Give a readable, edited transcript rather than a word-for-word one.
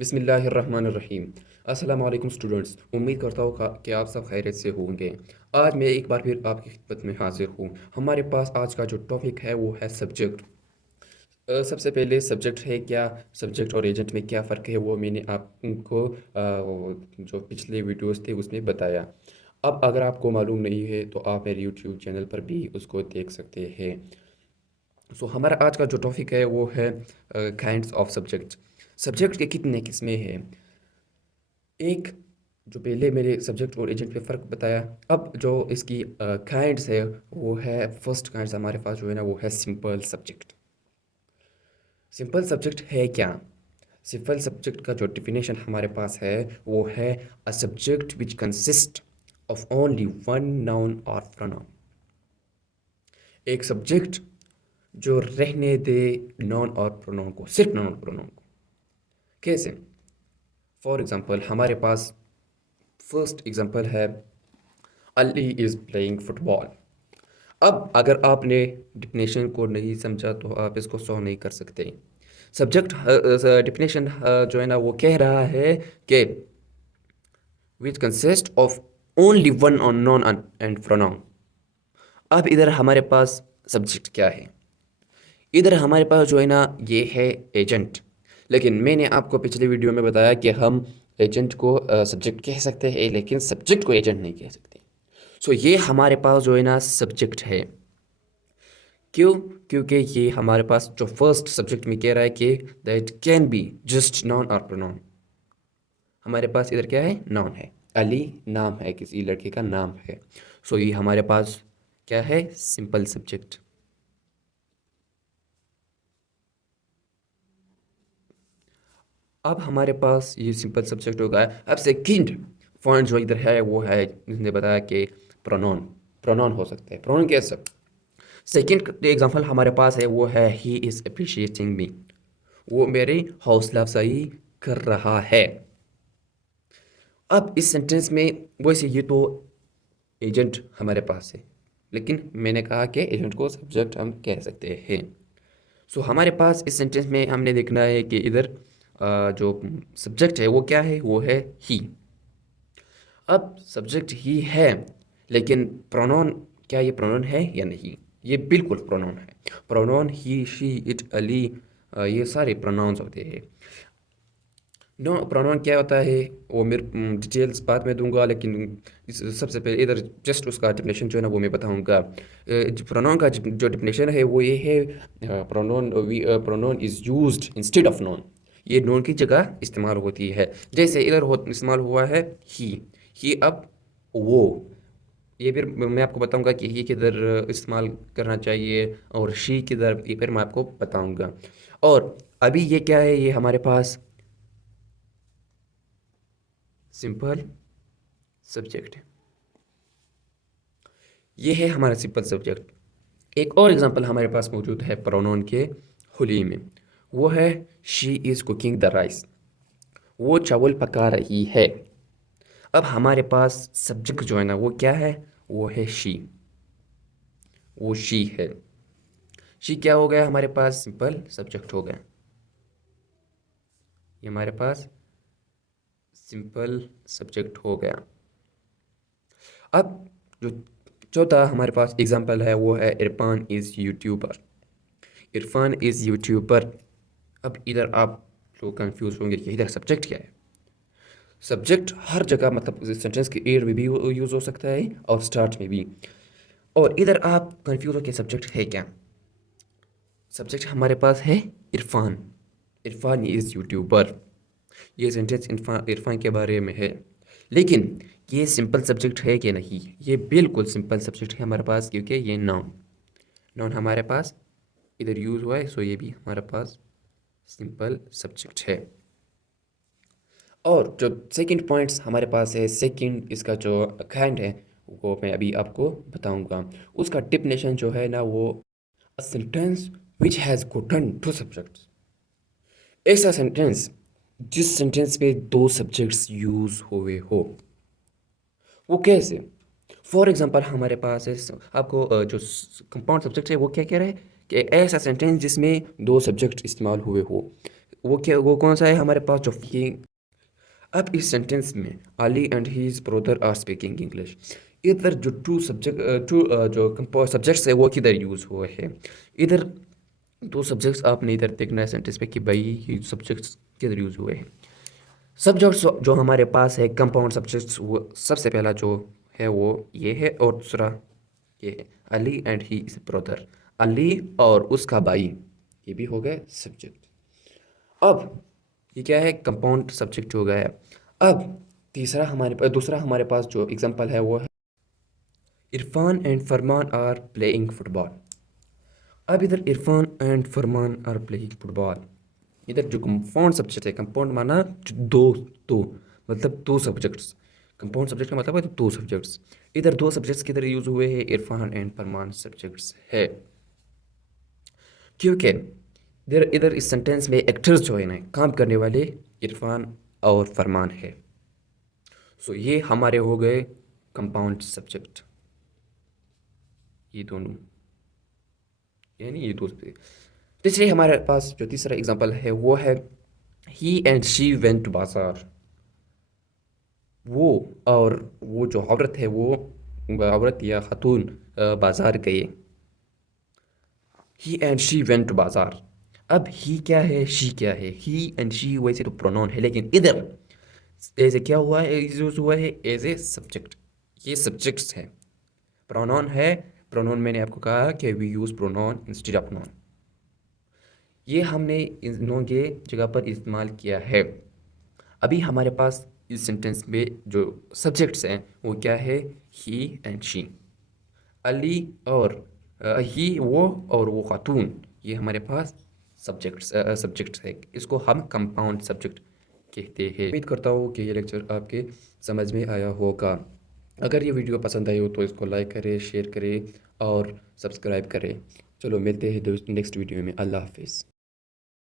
बिस्मिल्लाहिर्रहमानिर्रहीम। अस्सलाम वालेकुम स्टूडेंट्स। उम्मीद करता हूँ कि आप सब खैरियत से होंगे। आज मैं एक बार फिर आपकी खिदमत में हाजिर हूँ। हमारे पास आज का जो टॉपिक है वो है सब्जेक्ट। सबसे पहले सब्जेक्ट है क्या, सब्जेक्ट और एजेंट में क्या फ़र्क है वो मैंने आपको जो पिछले वीडियोस थे उसमें बताया। अब अगर आपको मालूम नहीं है तो आप मेरे यूट्यूब चैनल पर भी उसको देख सकते हैं। हमारा आज का जो टॉपिक है वो है काइंड्स ऑफ सब्जेक्ट। सब्जेक्ट के कितने किस्में हैं। एक जो पहले मेरे सब्जेक्ट और एजेंट पे फ़र्क बताया। अब जो इसकी काइंड्स है वो है, फर्स्ट काइंड्स हमारे पास जो है ना वो है सिंपल सब्जेक्ट। सिंपल सब्जेक्ट है क्या। सिंपल सब्जेक्ट का जो डिफिनेशन हमारे पास है वो है a subject which consist of only one noun और प्रोनाउन। एक सब्जेक्ट जो रहने दे नाउन और प्रोनाउन को, सिर्फ नाउन और प्रोनाउन को। कैसे? फॉर एग्जांपल हमारे पास फर्स्ट एग्जांपल है अली इज़ प्लेइंग फुटबॉल। अब अगर आपने डिफिनेशन को नहीं समझा तो आप इसको सॉल्व नहीं कर सकते। सब्जेक्ट डिफिनेशन जो है ना वो कह रहा है कि which consist of only one on non and pronoun. अब इधर हमारे पास सब्जेक्ट क्या है, इधर हमारे पास जो है ना ये है एजेंट। लेकिन मैंने आपको पिछले वीडियो में बताया कि हम एजेंट को सब्जेक्ट कह सकते हैं लेकिन सब्जेक्ट को एजेंट नहीं कह सकते। ये हमारे पास जो है ना सब्जेक्ट है। क्यों? क्योंकि ये हमारे पास जो फर्स्ट सब्जेक्ट में कह रहा है कि that can be just noun और प्रोनाउन। हमारे पास इधर क्या है, नाउन है। अली नाम है, किसी लड़के का नाम है। ये हमारे पास क्या है, सिंपल सब्जेक्ट। अब हमारे पास ये सिंपल सब्जेक्ट होगा। अब सेकंड पॉइंट जो इधर है वो है, जिसने बताया कि प्रोनाउन। प्रोनाउन हो सकता है, प्रोनाउन कैसे? सेकंड एग्जांपल हमारे पास है वो है ही इज़ अप्रिशिएटिंग मी। वो मेरी हौसला अफजाई कर रहा है। अब इस सेंटेंस में वैसे ये तो एजेंट हमारे पास है, लेकिन मैंने कहा कि एजेंट को सब्जेक्ट हम कह सकते हैं। हमारे पास इस सेंटेंस में हमने देखना है कि इधर जो सब्जेक्ट है वो क्या है, वो है ही। अब सब्जेक्ट ही है लेकिन प्रोनाउन, क्या ये प्रोनाउन है या नहीं? ये बिल्कुल प्रोनाउन है। Pronoun he, she, it, Ali, ये सारे प्रोनाउंस होते हैं। नो प्रोनाउन क्या होता है वो मेरे डिटेल्स बाद में दूंगा, लेकिन सबसे पहले इधर जस्ट उसका डिफिनेशन जो है ना वो मैं बताऊंगा। प्रोनाउन का जो डिफिनेशन है वो ये है, pronoun is used instead of known. ये नोन की जगह इस्तेमाल होती है। जैसे इधर इस्तेमाल हुआ है ही। अब वो, ये फिर मैं आपको बताऊंगा कि ही किधर इस्तेमाल करना चाहिए और शी किधर, ये फिर मैं आपको बताऊंगा। और अभी ये क्या है, ये हमारे पास सिंपल सब्जेक्ट है। ये है हमारा सिंपल सब्जेक्ट। एक और एग्जांपल हमारे पास मौजूद है प्रोनाउन के हुली में, वो है she is cooking the rice. वो चावल पका रही है। अब हमारे पास सब्जेक्ट जो है ना वो क्या है, वो है शी। वो शी है। शी क्या हो गया, हमारे पास सिंपल सब्जेक्ट हो गया। ये हमारे पास सिंपल सब्जेक्ट हो गया। अब जो चौथा हमारे पास एग्जांपल है वो है Irfan is YouTuber. Irfan is YouTuber. अब इधर आप लोग कंफ्यूज होंगे कि इधर सब्जेक्ट क्या है। सब्जेक्ट हर जगह, मतलब सेंटेंस के एयर में भी यूज़ हो सकता है और स्टार्ट में भी। और इधर आप कंफ्यूज हो कि सब्जेक्ट है क्या। सब्जेक्ट हमारे पास है इरफान। Irfan is YouTuber. ये सेंटेंस इरफान इरफान के बारे में है। लेकिन ये सिंपल सब्जेक्ट है कि नहीं? ये बिल्कुल सिंपल सब्जेक्ट है हमारे पास, क्योंकि ये नाउन नाउन हमारे पास इधर यूज़ हुआ है। ये भी हमारे पास सिंपल सब्जेक्ट है। और जो सेकंड पॉइंट्स हमारे पास है, सेकंड इसका जो काइंड है वो मैं अभी आपको बताऊंगा। उसका डिफिनेशन जो है ना वो, a sentence which has Gotan two subjects. ऐसा सेंटेंस जिस सेंटेंस में दो सब्जेक्ट्स यूज़ हुए हो। वो कैसे? फॉर एग्जांपल हमारे पास है, आपको जो कंपाउंड सब्जेक्ट है वो क्या कह रहा है कि ऐसा सेंटेंस जिसमें दो सब्जेक्ट इस्तेमाल हुए हो। वो कौन सा है हमारे पास जो कि अब इस सेंटेंस में Ali and his brother are speaking English. इधर जो जो सब्जेक्ट्स है वो किधर यूज़ हुए हैं। इधर दो सब्जेक्ट्स आपने इधर देखना है सेंटेंस में कि भाई ये सब्जेक्ट्स किधर यूज़ हुए हैं। सब्जेक्ट्स जो हमारे पास है कंपाउंड सब्जेक्ट्स, वो सबसे पहला जो है वो ये है और दूसरा ये है Ali and he is brother. Ali और उसका भाई, ये भी हो गए सब्जेक्ट। अब ये क्या है, कंपाउंड सब्जेक्ट हो गया है। अब दूसरा हमारे पास जो एग्जांपल है वो है Irfan and Farman are playing football. अब इधर Irfan and Farman are playing football, इधर जो कंपाउंड सब्जेक्ट है, कंपाउंड माना जो दो मतलब दो सब्जेक्ट्स। कंपाउंड सब्जेक्ट का मतलब है दो सब्जेक्ट्स। इधर दो सब्जेक्ट्स किधर यूज हुए हैं, इरफान एंड फरमान सब्जेक्ट्स है। क्योंकि इधर इधर इस सेंटेंस में एक्टर्स जो है ना, काम करने वाले इरफान और फरमान है। सो ये हमारे हो गए कंपाउंड सब्जेक्ट, ये दोनों, यानी ये दो सब्जेक्ट। तीसरे हमारे पास जो तीसरा एग्जांपल है वो है ही एंड शी वेंट टू बाजार। वो और वो जो औरत है वो औरत या खातून बाजार गए। ही एंड शी वेंट टू बाजार। अब ही क्या है, शी क्या है। ही एंड शी वैसे तो प्रोनाउन है, लेकिन इधर एज ए क्या हुआ है, यूज हुआ है एज ए सब्जेक्ट। ये सब्जेक्ट्स है, प्रोनाउन है। प्रोनाउन मैंने आपको कहा कि we use pronoun instead of noun. ये हमने इन दोनों के जगह पर इस्तेमाल किया है। अभी हमारे पास इस सेंटेंस में जो सब्जेक्ट्स हैं वो क्या है, ही एंड शी। अली और ही वो और वो खातून, ये हमारे पास सब्जेक्ट्स है। इसको हम कंपाउंड सब्जेक्ट कहते हैं। उम्मीद करता हूँ कि ये लेक्चर आपके समझ में आया होगा। अगर ये वीडियो पसंद आई हो तो इसको लाइक करें, शेयर करें और सब्सक्राइब करें। चलो मिलते हैं दोस्त नेक्स्ट वीडियो में। अल्लाह हाफिज़।